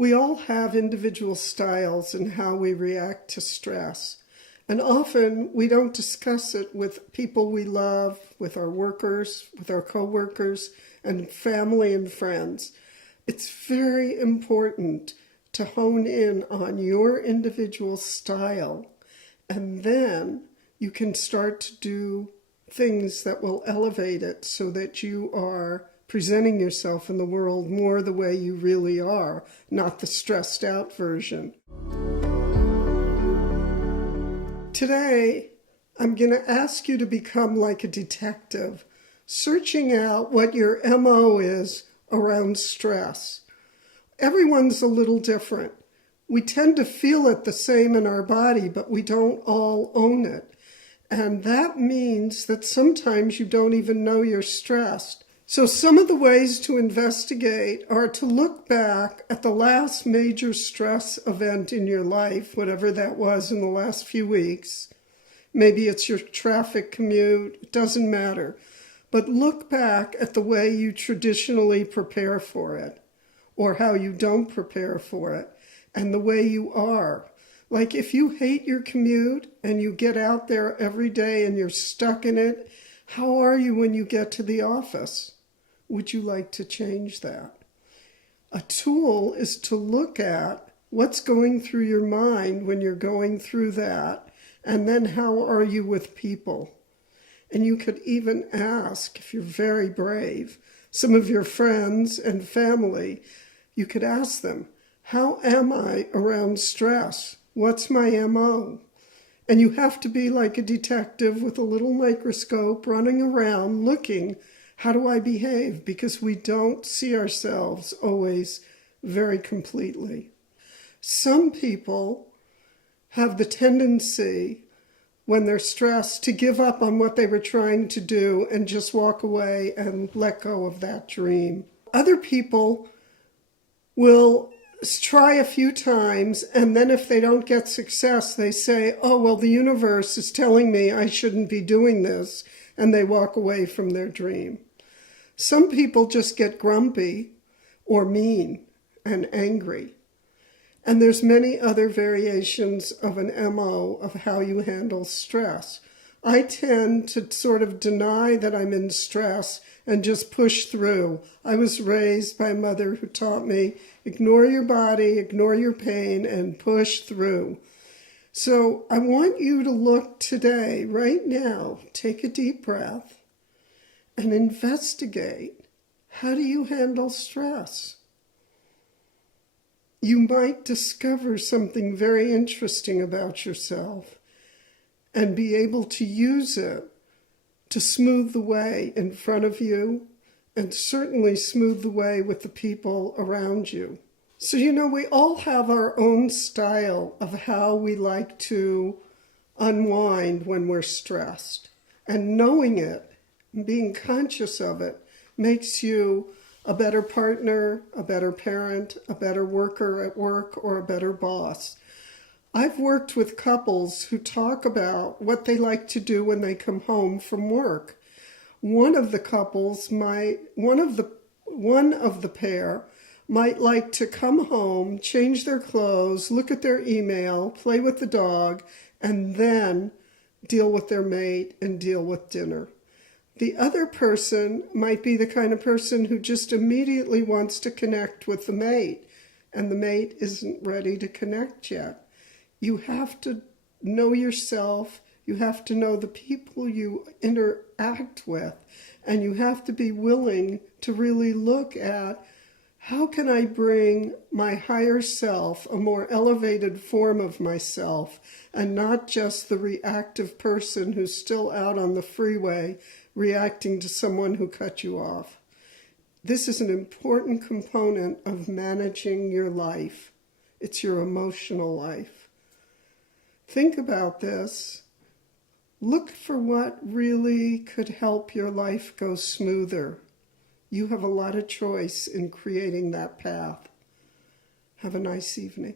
We all have individual styles in how we react to stress. And often we don't discuss it with people we love, with our workers, with our coworkers, and family and friends. It's very important to hone in on your individual style, and then you can start to do things that will elevate it so that you are presenting yourself in the world more the way you really are, not the stressed out version. Today, I'm going to ask you to become like a detective, searching out what your MO is around stress. Everyone's a little different. We tend to feel it the same in our body, but we don't all own it. And that means that sometimes you don't even know you're stressed. So some of the ways to investigate are to look back at the last major stress event in your life, whatever that was in the last few weeks. Maybe it's your traffic commute, it doesn't matter. But look back at the way you traditionally prepare for it, or how you don't prepare for it, and the way you are. Like if you hate your commute and you get out there every day and you're stuck in it, how are you when you get to the office? Would you like to change that? A tool is to look at what's going through your mind when you're going through that, and then how are you with people? And you could even ask, if you're very brave, some of your friends and family, you could ask them, how am I around stress? What's my MO? And you have to be like a detective with a little microscope running around looking, how do I behave? Because we don't see ourselves always very completely. Some people have the tendency, when they're stressed, to give up on what they were trying to do and just walk away and let go of that dream. Other people will try a few times, and then if they don't get success, they say, oh, well, the universe is telling me I shouldn't be doing this, and they walk away from their dream. Some people just get grumpy or mean and angry. And there's many other variations of an MO of how you handle stress. I tend to sort of deny that I'm in stress and just push through. I was raised by a mother who taught me, ignore your body, ignore your pain, and push through. So I want you to look today, right now, take a deep breath, and investigate, how do you handle stress? You might discover something very interesting about yourself and be able to use it to smooth the way in front of you and certainly smooth the way with the people around you. So, we all have our own style of how we like to unwind when we're stressed. And knowing it, being conscious of it, makes you a better partner, a better parent, a better worker at work, or a better boss. I've worked with couples who talk about what they like to do when they come home from work. One of the pair might like to come home, change their clothes, look at their email, play with the dog, and then deal with their mate and deal with dinner. The other person might be the kind of person who just immediately wants to connect with the mate, and the mate isn't ready to connect yet. You have to know yourself, you have to know the people you interact with, and you have to be willing to really look at, how can I bring my higher self, a more elevated form of myself, and not just the reactive person who's still out on the freeway reacting to someone who cut you off. This is an important component of managing your life. It's your emotional life. Think about this. Look for what really could help your life go smoother. You have a lot of choice in creating that path. Have a nice evening.